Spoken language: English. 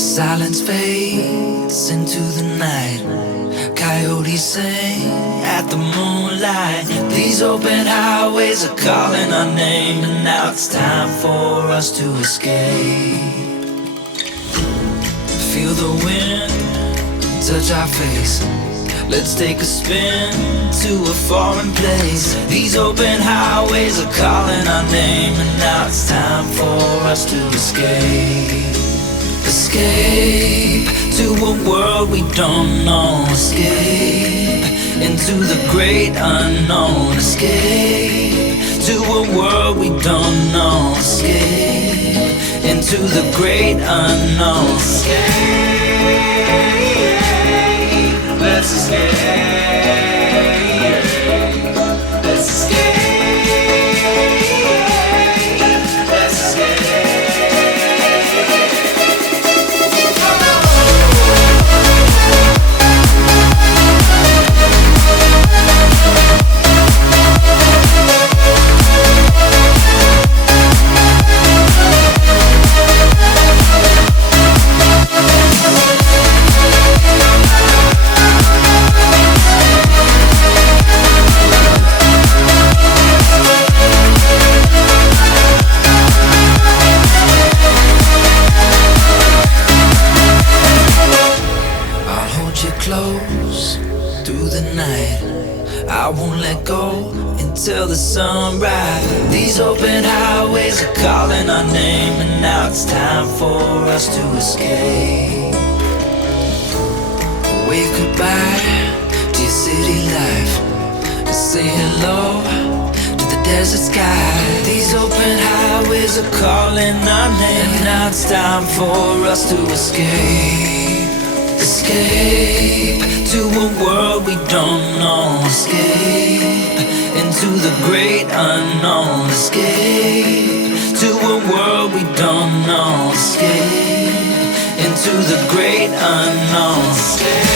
Silence fades into the night. Coyotes sing at the moonlight. These open highways are calling our name, and now it's time for us to escape. Feel the wind touch our face. Let's take a spin to a foreign place. These open highways are calling our name, and now it's time for us to escape. Escape to a world we don't know. Escape into the great unknown. Escape to a world we don't know. Escape into the great unknown. Escape, let's escape. Let's escape. Till the sunrise. These open highways are calling our name, and now it's time for us to escape. Wave goodbye to your city life, and say hello to the desert sky. These open highways are calling our name, and now it's time for us to escape. Escape to a world we don't know. Escape into the great unknown. Escape to a world we don't know. Escape into the great unknown. Escape.